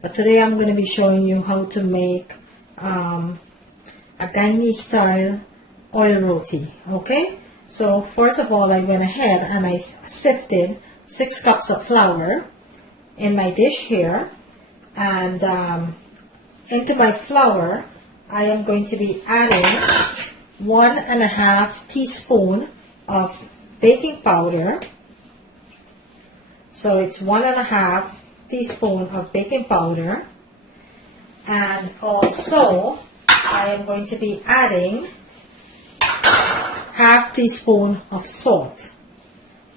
But today I'm going to be showing you how to make a Guyanese style oil roti. Okay, so first of all I went ahead and I sifted 6 cups of flour in my dish here, and into my flour I am going to be adding 1.5 teaspoon of baking powder. So it's 1.5 teaspoon of baking powder, and also I am going to be adding half teaspoon of salt.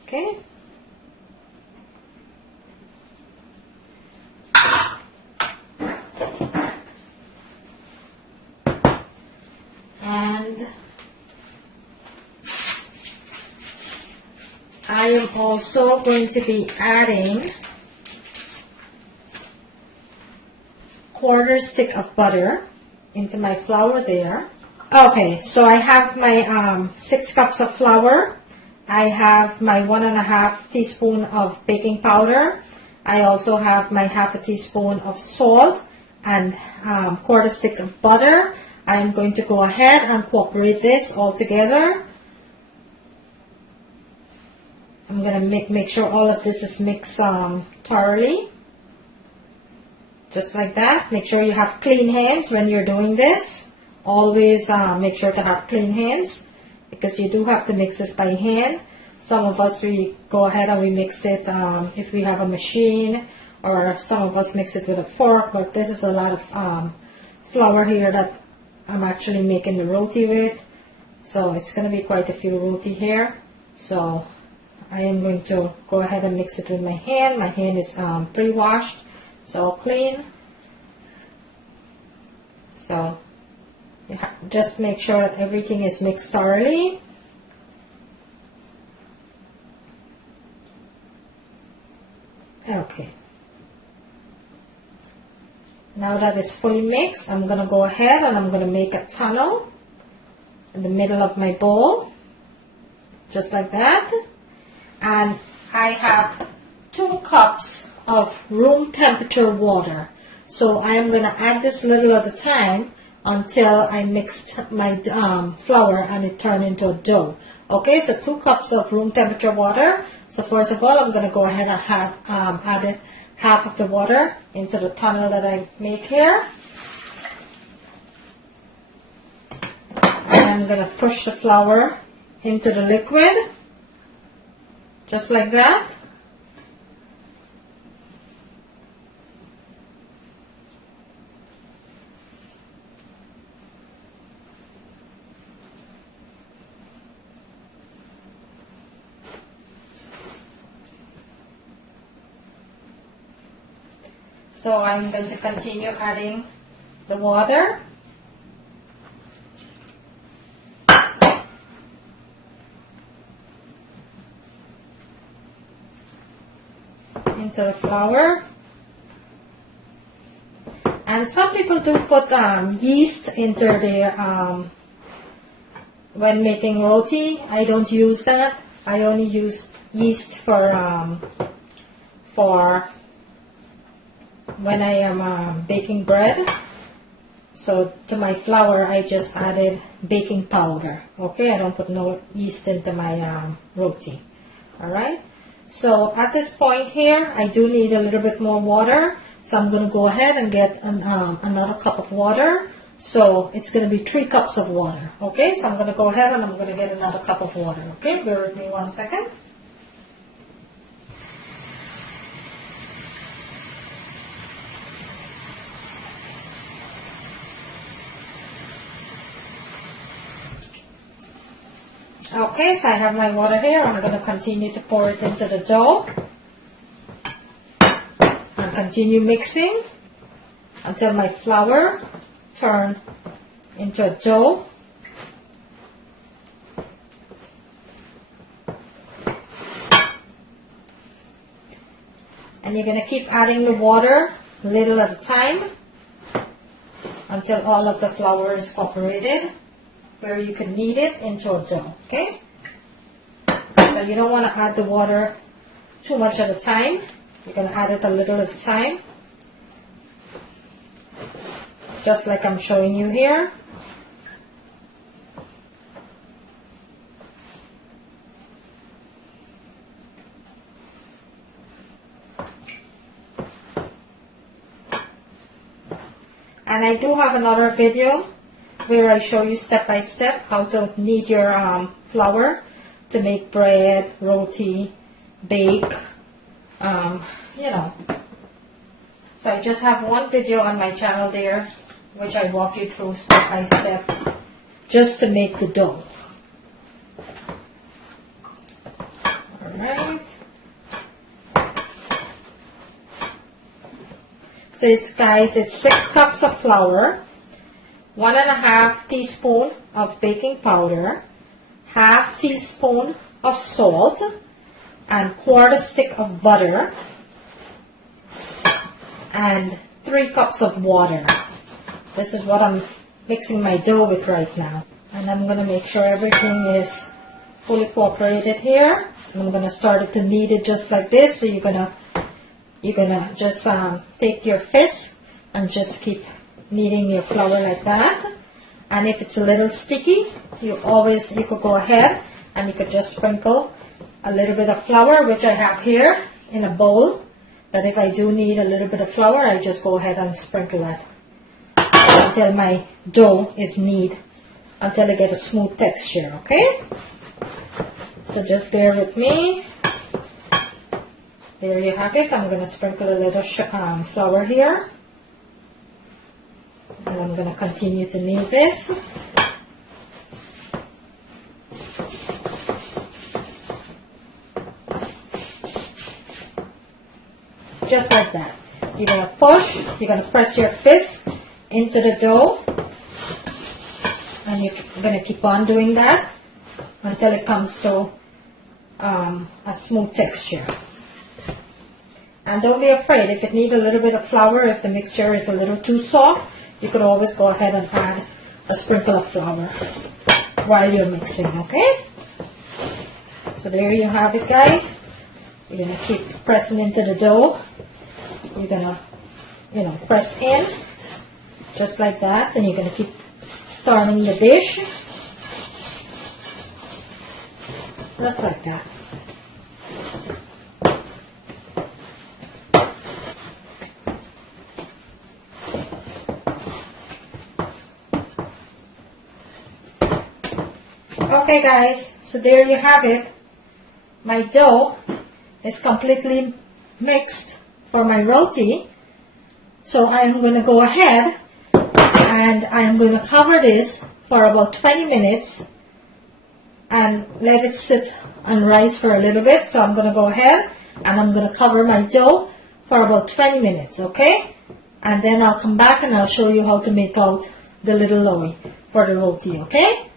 Okay, and I am also going to be adding 1/4 stick of butter into my flour there. Okay, so I have my 6 cups of flour. I have my 1.5 teaspoon of baking powder. I also have my half a teaspoon of salt and 1/4 stick of butter. I am going to go ahead and incorporate this all together. I'm going to make sure all of this is mixed thoroughly. Just like that. Make sure you have clean hands when you're doing this. Always make sure to have clean hands, because you do have to mix this by hand. Some of us, we go ahead and we mix it if we have a machine, or some of us mix it with a fork, but this is a lot of flour here that I'm actually making the roti with. So it's going to be quite a few roti here. So I am going to go ahead and mix it with my hand. My hand is pre-washed. So clean. So just make sure that everything is mixed thoroughly. Okay. Now that it's fully mixed, I'm going to go ahead and I'm going to make a tunnel in the middle of my bowl. Just like that. And I have 2 cups of room temperature water. So I am going to add this little at a time until I mixed my flour and it turned into a dough. Okay, so 2 cups of room temperature water. So first of all, I'm going to go ahead and add half of the water into the tunnel that I make here. And I'm going to push the flour into the liquid. Just like that. So I'm going to continue adding the water. Into the flour. And some people do put yeast into their when making roti. I don't use that. I only use yeast for when I am baking bread. So to my flour I just added baking powder. Okay, I don't put no yeast into my roti. Alright, so at this point here I do need a little bit more water, so I'm going to go ahead and get another cup of water. So it's going to be 3 cups of water. Okay, so I'm going to go ahead and I'm going to get another cup of water. Okay, bear with me 1 second. Okay, so I have my water here. I'm going to continue to pour it into the dough and continue mixing until my flour turns into a dough. And you're going to keep adding the water little at a time until all of the flour is incorporated, where you can knead it into a dough. Okay, so you don't want to add the water too much at a time. You're going to add it a little at a time. just like I'm showing you here. And I do have another video where I show you step by step how to knead your flour to make bread, roti, bake, you know. So I just have one video on my channel there, which I walk you through step by step, just to make the dough. Alright. So it's 6 cups of flour, 1.5 teaspoon of baking powder, half teaspoon of salt, and 1/4 stick of butter, and 3 cups of water. This is what I'm mixing my dough with right now. And I'm going to make sure everything is fully cooperated here. And I'm going to start it to knead it just like this. So you're gonna just take your fist and just keep kneading your flour like that. And if it's a little sticky, you could go ahead and you could just sprinkle a little bit of flour, which I have here in a bowl. But if I do need a little bit of flour, I just go ahead and sprinkle that until my dough is kneaded, until I get a smooth texture, okay? So just bear with me. There you have it. I'm going to sprinkle a little flour here. And I'm going to continue to knead this. Just like that. You're going to push, you're going to press your fist into the dough. And you're going to keep on doing that until it comes to a smooth texture. And don't be afraid, if it needs a little bit of flour, if the mixture is a little too soft, you could always go ahead and add a sprinkle of flour while you're mixing, okay? So there you have it, guys. You're going to keep pressing into the dough. You're going to, press in just like that. And you're going to keep starting the dish just like that. Okay guys, so there you have it. My dough is completely mixed for my roti. So I am going to go ahead and I am going to cover this for about 20 minutes and let it sit and rise for a little bit. So I'm going to go ahead and I'm going to cover my dough for about 20 minutes, okay? And then I'll come back and I'll show you how to make out the little loaf for the roti, okay?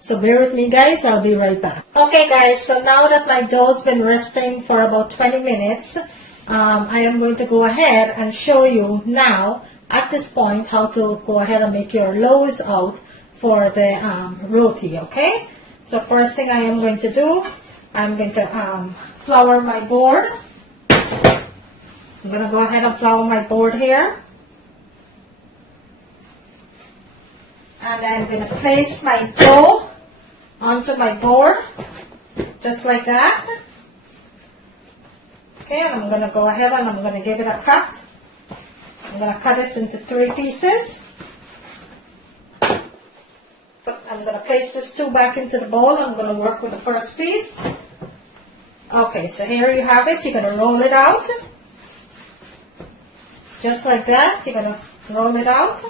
So bear with me guys, I'll be right back. Okay guys, so now that my dough's been resting for about 20 minutes, I am going to go ahead and show you now at this point how to go ahead and make your loaves out for the roti, okay? So first thing I am going to do, I'm going to flour my board. I'm going to go ahead and flour my board here. And I'm going to place my dough onto my board, just like that. Okay, and I'm going to go ahead and I'm going to give it a cut. I'm going to cut this into 3 pieces. But I'm going to place this 2 back into the bowl. I'm going to work with the first piece. Okay, so here you have it. You're going to roll it out. Just like that. You're going to roll it out.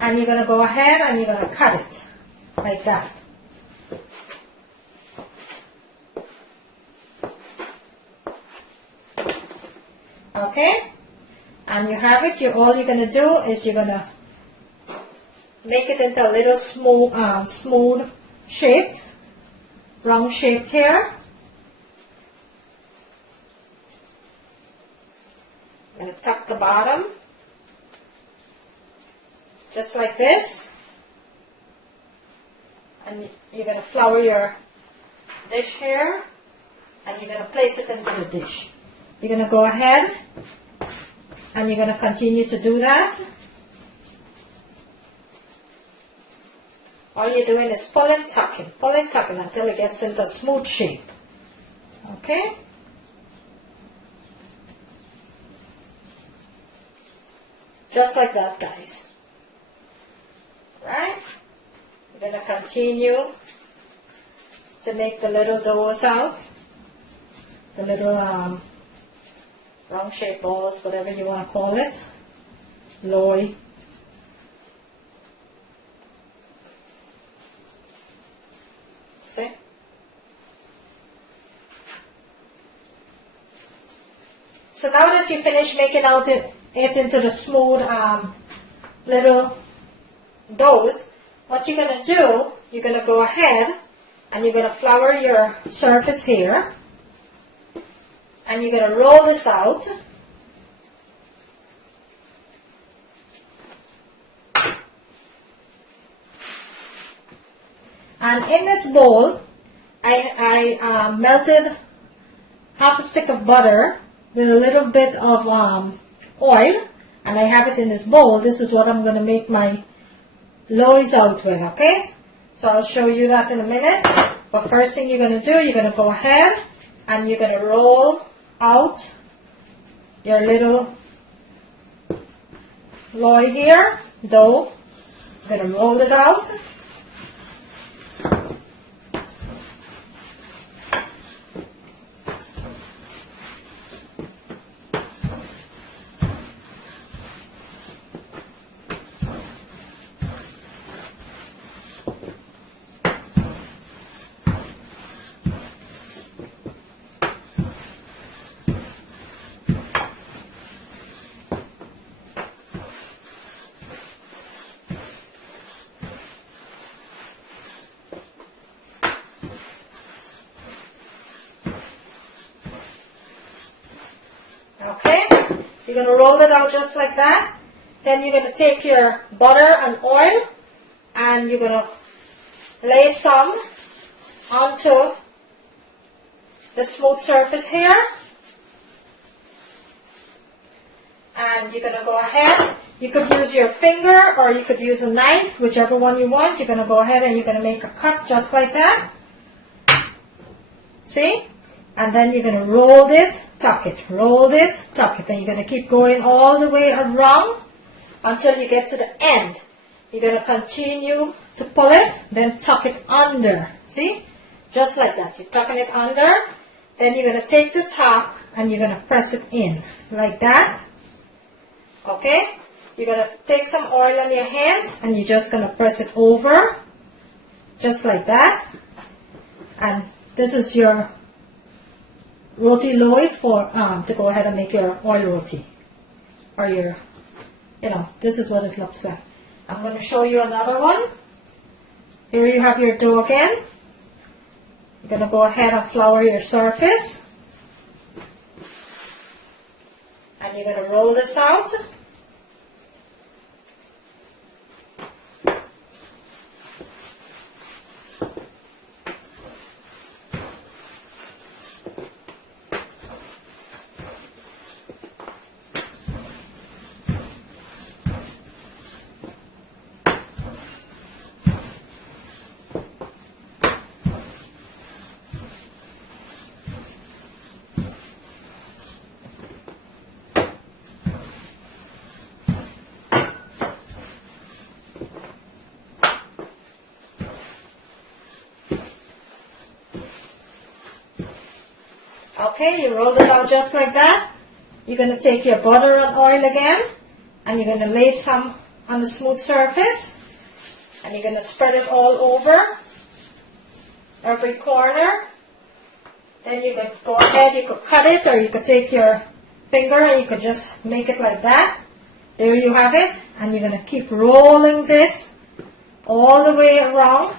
And you're going to go ahead and you're going to cut it like that. Okay? And you have it. All you're going to do is you're going to make it into a little smooth shape, round shaped here. I'm going to tuck the bottom. Just like this. And you're going to flour your dish here. And you're going to place it into the dish. You're going to go ahead And you're going to continue to do that. All you're doing is pull and tucking until it gets into a smooth shape. Okay? Just like that, guys. Right? You're going to continue to make the little doughs out. The little round shape balls, whatever you want to call it. Loy. See? So now that you finish making out it into the smooth little doughs, what you're going to do, you're going to go ahead and you're going to flour your surface here. And you're going to roll this out. And in this bowl, I melted half a stick of butter with a little bit of oil. And I have it in this bowl. This is what I'm going to make my loaves out with, okay? So I'll show you that in a minute. But first thing you're going to do, you're going to go ahead and you're going to roll out your little loy here, dough. I'm going to roll it out. Okay, you're going to roll it out just like that. Then you're going to take your butter and oil and you're going to lay some onto the smooth surface here. And you're going to go ahead. You could use your finger or you could use a knife, whichever one you want. You're going to go ahead and you're going to make a cut just like that. See? And then you're going to roll it, tuck it, roll it, tuck it. And you're going to keep going all the way around until you get to the end. You're going to continue to pull it, then tuck it under. See? Just like that. You're tucking it under. Then you're going to take the top and you're going to press it in. Like that. Okay? You're going to take some oil on your hands and you're just going to press it over. Just like that. And this is your roti loy for to go ahead and make your oil roti, or your, this is what it looks like. I'm going to show you another one. Here you have your dough again. You're going to go ahead and flour your surface, and you're going to roll this out. Okay, you roll it out just like that. You're going to take your butter and oil again, and you're going to lay some on the smooth surface, and you're going to spread it all over every corner. Then you can go ahead, you could cut it, or you could take your finger and you could just make it like that. There you have it, and you're going to keep rolling this all the way around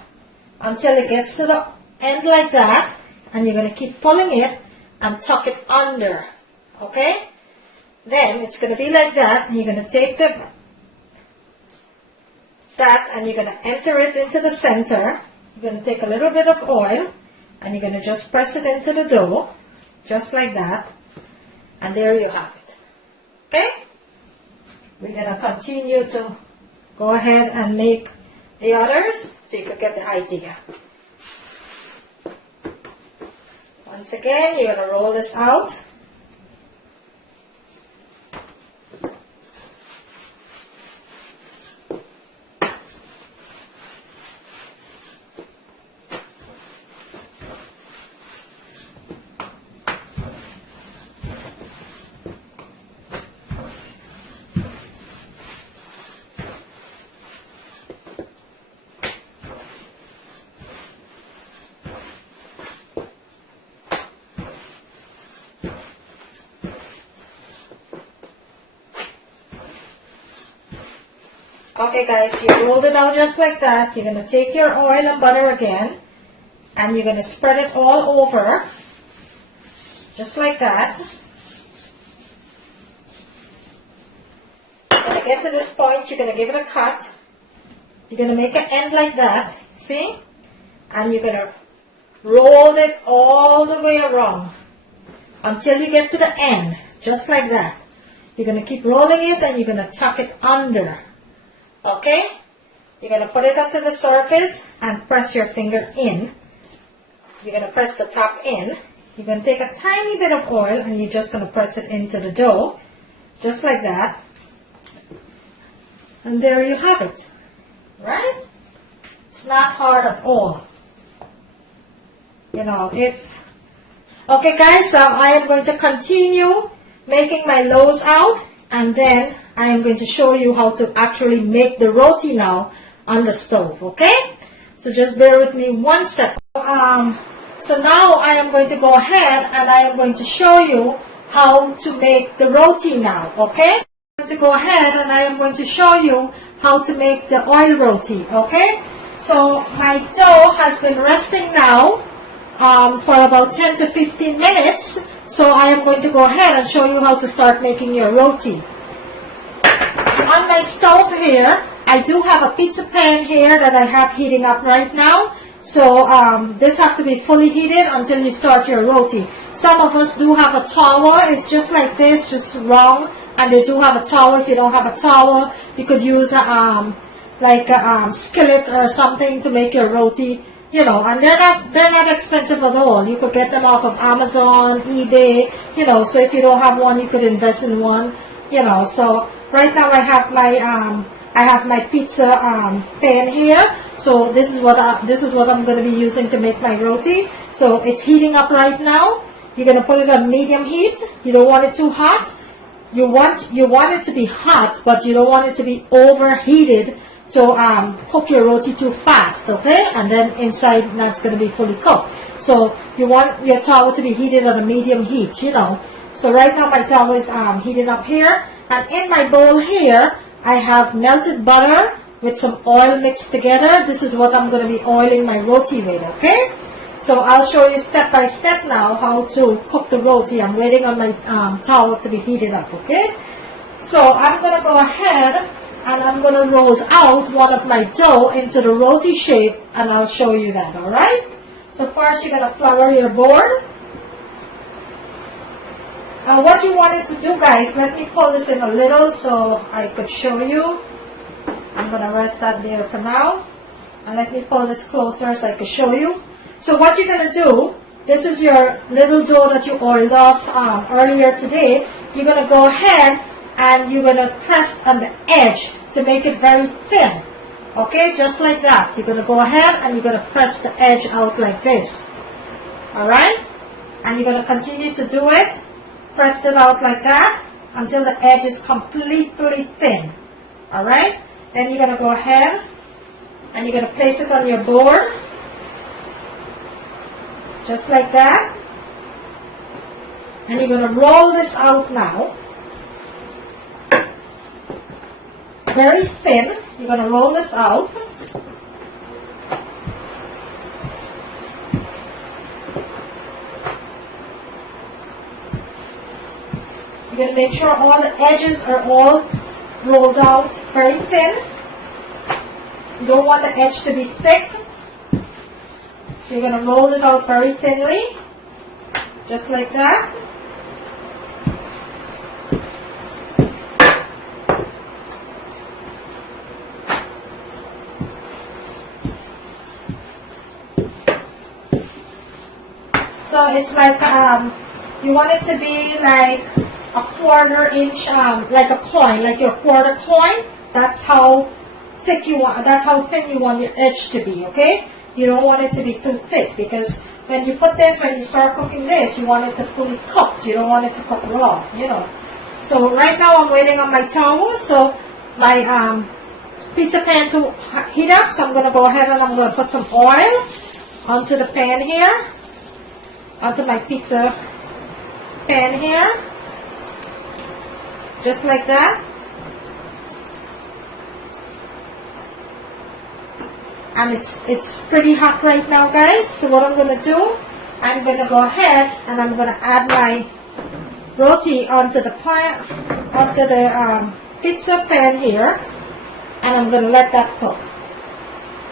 until it gets to the end like that, and you're going to keep pulling it and tuck it under, okay? Then it's going to be like that, and you're going to take that and you're going to enter it into the center. You're going to take a little bit of oil, and you're going to just press it into the dough, just like that, and there you have it, okay? we're going to continue to go ahead and make the others so you can get the idea. Once again, you're going to roll this out. Okay guys, you rolled it out just like that. You're going to take your oil and butter again and you're going to spread it all over just like that. When you get to this point, you're going to give it a cut. You're going to make an end like that, see? And you're going to roll it all the way around until you get to the end, just like that. You're going to keep rolling it and you're going to tuck it under. Okay? You're going to put it up to the surface and press your finger in. You're going to press the top in. You're going to take a tiny bit of oil and you're just going to press it into the dough. Just like that. And there you have it. Right? It's not hard at all. You know, okay guys, so I am going to continue making my loaves out. And then I am going to show you how to actually make the roti now on the stove, okay? So just bear with me 1 second. So now I am going to go ahead and I am going to show you how to make the roti now, okay? I'm going to go ahead and I am going to show you how to make the oil roti, okay? So my dough has been resting now for about 10 to 15 minutes. So I am going to go ahead and show you how to start making your roti. On my stove here, I do have a pizza pan here that I have heating up right now. So this has to be fully heated until you start your roti. Some of us do have a towel. It's just like this, just round. And they do have a towel. If you don't have a towel, you could use like a skillet or something to make your roti. You know, and they're not expensive at all. You could get them off of Amazon, eBay, you know, so if you don't have one, you could invest in one, you know. So right now I have my pizza pan here. So this is what I'm going to be using to make my roti. So it's heating up right now. You're going to put it on medium heat. You don't want it too hot. You want it to be hot, but you don't want it to be overheated to cook your roti too fast, okay? And then inside that's going to be fully cooked. So you want your towel to be heated at a medium heat, you know. So right now my towel is heated up here. And in my bowl here, I have melted butter with some oil mixed together. This is what I'm going to be oiling my roti with, okay? So I'll show you step by step now how to cook the roti. I'm waiting on my towel to be heated up, okay? So I'm going to go ahead and I'm going to roll out one of my dough into the roti shape and I'll show you that, alright? So first you're going to flour your board. Now what you wanted to do, guys, let me pull this in a little so I could show you. I'm going to rest that there for now. And let me pull this closer so I can show you. So what you're going to do, this is your little dough that you oiled off earlier today. You're going to go ahead and you're going to press on the edge to make it very thin. Okay, just like that. You're going to go ahead and you're going to press the edge out like this. Alright? And you're going to continue to do it. Press it out like that until the edge is completely thin. Alright? Then you're going to go ahead and you're going to place it on your board. Just like that. And you're going to roll this out now. Very thin. You're going to roll this out. You're going to make sure all the edges are all rolled out very thin. You don't want the edge to be thick. So you're going to roll it out very thinly. Just like that. So it's like, you want it to be like a 1/4 inch, like a coin, like your quarter coin. That's how thick you want, that's how thin you want your edge to be, okay? You don't want it to be too thick, because when you put this, when you start cooking this, you want it to fully cook. You don't want it to cook raw, you know. So right now I'm waiting on my towel, so my pizza pan to heat up. So I'm going to go ahead and I'm going to put some oil onto the pan here, onto my pizza pan here, just like that. And it's pretty hot right now, guys. So what I'm going to do, I'm going to go ahead and I'm going to add my roti onto the pan, onto the pizza pan here, and I'm going to let that cook.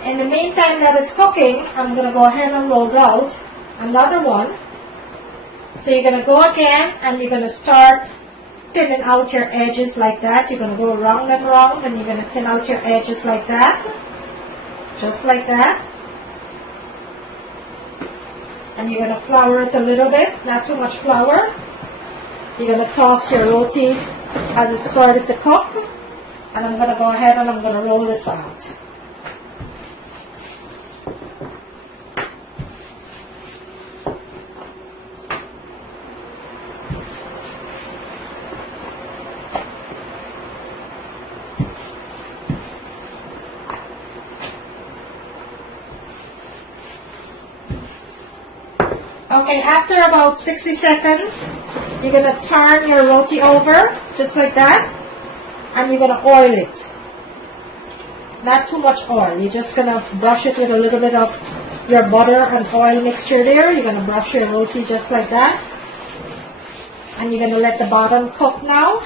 In the meantime that it's cooking, I'm going to go ahead and roll out another one. So you're going to go again and you're going to start thinning out your edges like that. You're going to go round and round and you're going to thin out your edges like that. Just like that. And you're going to flour it a little bit, not too much flour. You're going to toss your roti as it started to cook. And I'm going to go ahead and I'm going to roll this out. Okay, after about 60 seconds, you're going to turn your roti over, just like that, and you're going to oil it. Not too much oil. You're just going to brush it with a little bit of your butter and oil mixture there. You're going to brush your roti just like that. And you're going to let the bottom cook now.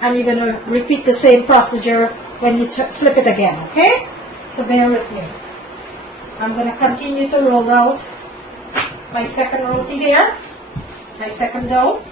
And you're going to repeat the same procedure when you flip it again, okay? So bear with me. I'm going to continue to roll out my second roti here, my second dough.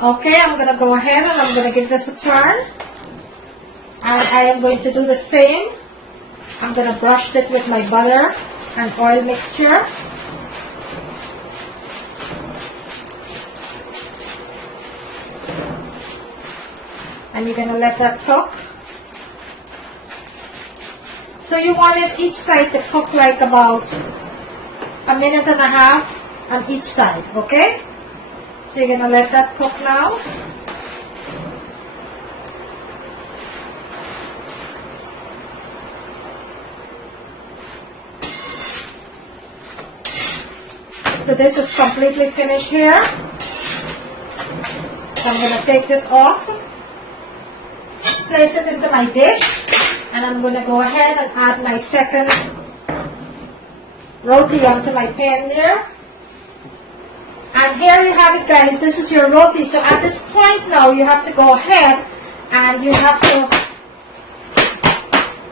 Okay, I'm going to go ahead and I'm going to give this a turn. And I am going to do the same. I'm going to brush it with my butter and oil mixture. And you're going to let that cook. So you want it each side to cook like about 1.5 minutes on each side, okay? So you're going to let that cook now. So this is completely finished here. So I'm going to take this off, place it into my dish, and I'm going to go ahead and add my second roti onto my pan there. And here you have it, guys. This is your roti. So at this point now, you have to go ahead and you have to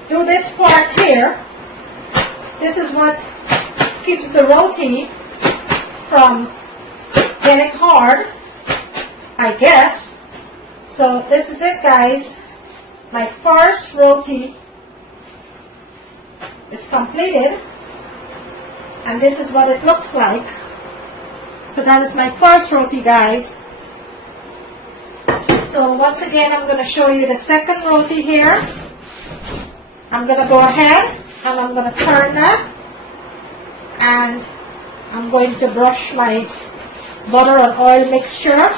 do this part here. This is what keeps the roti from getting hard, I guess. So this is it, guys. My first roti is completed, and this is what it looks like. So that is my first roti, guys. So once again, I'm going to show you the second roti here. I'm going to go ahead and I'm going to turn that, and I'm going to brush my butter and oil mixture.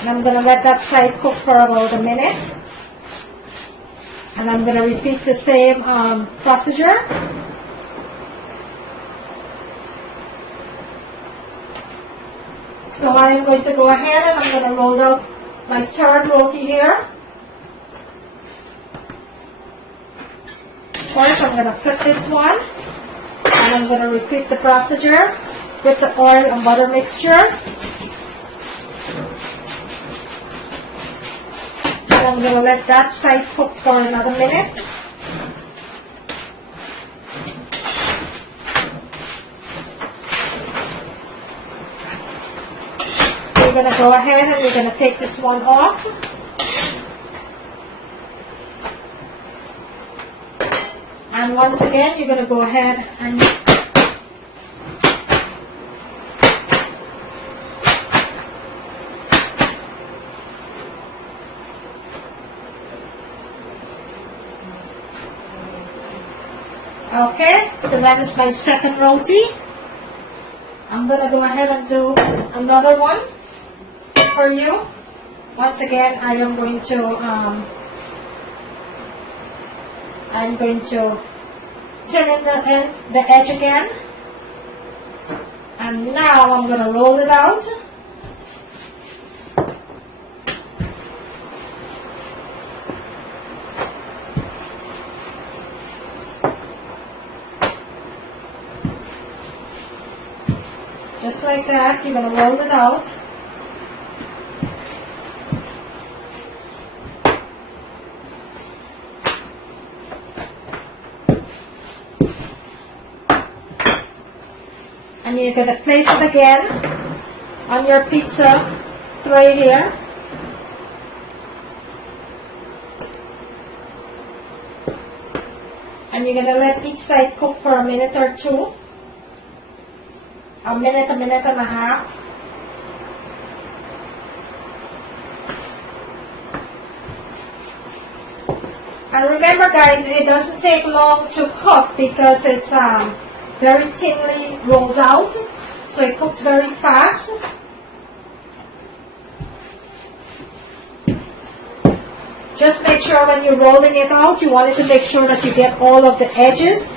And I'm going to let that side cook for about 1 minute. And I'm going to repeat the same procedure. So I am going to go ahead and I'm going to roll out my third roti here. First, I'm going to flip this one, and I'm going to repeat the procedure with the oil and butter mixture. And I'm going to let that side cook for another minute. We're going to go ahead and we're going to take this one off. And once again, you're going to go ahead and okay, so that is my second roti. I'm going to go ahead and do another one for you. Once again, I'm going to turn in the edge again. And now I'm going to roll it out. Just like that, you're going to roll it out. And you're going to place it again on your pizza tray here. And you're going to let each side cook for a minute or two. A minute and a half. And remember guys, it doesn't take long to cook because it's very thinly rolled out, so it cooks very fast. Just make sure when you're rolling it out, you want it to make sure that you get all of the edges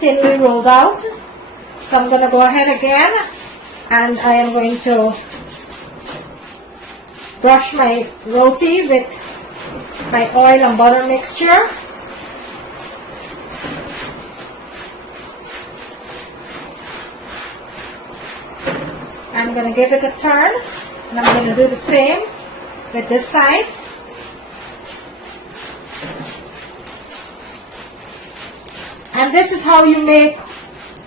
thinly rolled out. So I'm going to go ahead again and I am going to brush my roti with my oil and butter mixture. I'm going to give it a turn and I'm going to do the same with this side. And this is how you make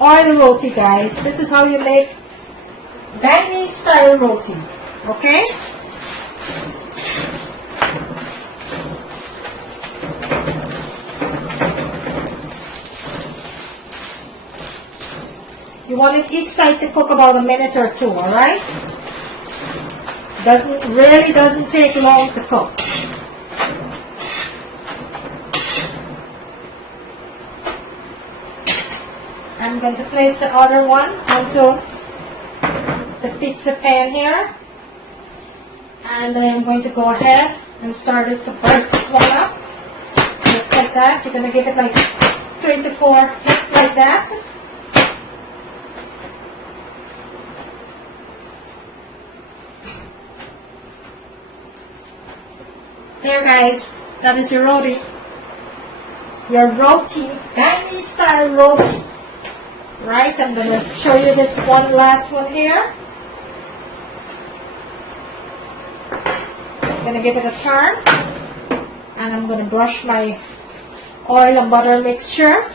oil roti, guys. This is how you make Guyanese style roti. Okay? You want each side to cook about a minute or two, alright? Really doesn't take long to cook. I'm going to place the other one onto the pizza pan here. And I'm going to go ahead and start it to burst this one up. Just like that. You're going to give it like 3 to 4 hits like that. There guys, that is your roti. Your roti, Guyanese style roti. Right, I'm going to show you this one last one here. I'm going to give it a turn. And I'm going to brush my oil and butter mixture.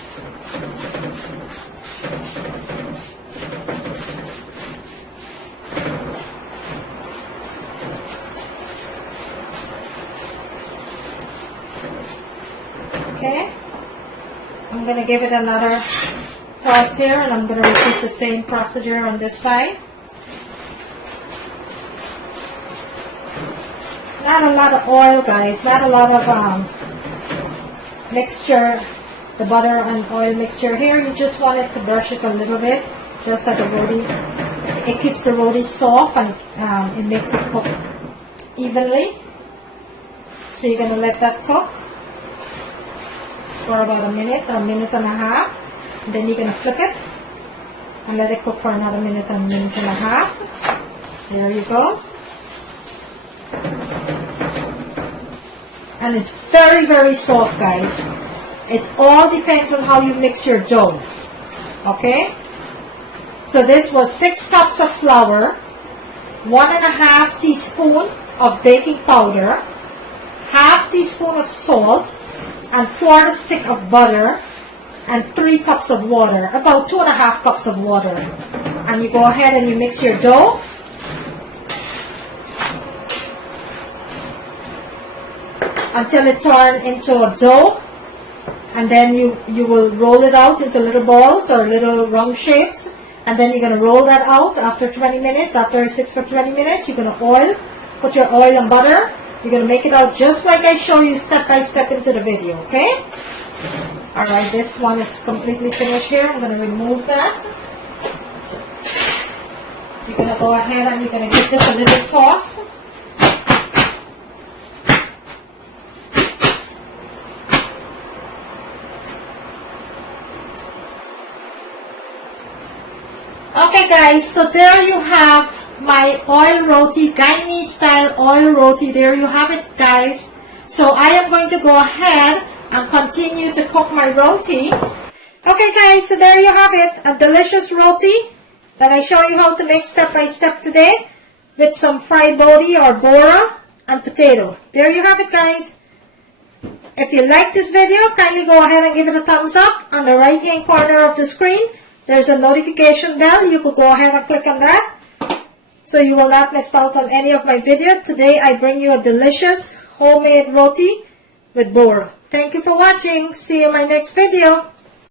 Okay. I'm going to give it another toss here and I'm going to repeat the same procedure on this side. Not a lot of oil, guys. Not a lot of mixture, the butter and oil mixture here. You just want it to brush it a little bit, just that the roti, it keeps the roti soft and it makes it cook evenly. So you're going to let that cook for about a minute and a half. And then you're going to flip it and let it cook for another minute and a half. There you go. And it's very, very soft, guys. It all depends on how you mix your dough. Okay? So this was 6 cups of flour, 1.5 teaspoon of baking powder, 1/2 teaspoon of salt and 1/4 stick of butter and 3 cups of water, about 2.5 cups of water. And you go ahead and you mix your dough. Until it turns into a dough. And then you will roll it out into little balls or little round shapes. And then you're going to roll that out after 20 minutes. After it sits for 20 minutes, you're going to put your oil and butter. You're going to make it out just like I show you step by step into the video, okay? Alright, this one is completely finished here. I'm going to remove that. You're going to go ahead and you're going to give this a little toss. Okay guys, so there you have my oil roti, Guyanese style oil roti. There you have it guys. So I am going to go ahead and continue to cook my roti. Okay guys, so there you have it, a delicious roti that I show you how to make step by step today with some fried bodi or bora and potato. There you have it guys. If you like this video, kindly go ahead and give it a thumbs up. On the right hand corner of the screen, there's a notification bell. You could go ahead and click on that so you will not miss out on any of my videos. Today I bring you a delicious homemade roti with bora. Thank you for watching. See you in my next video.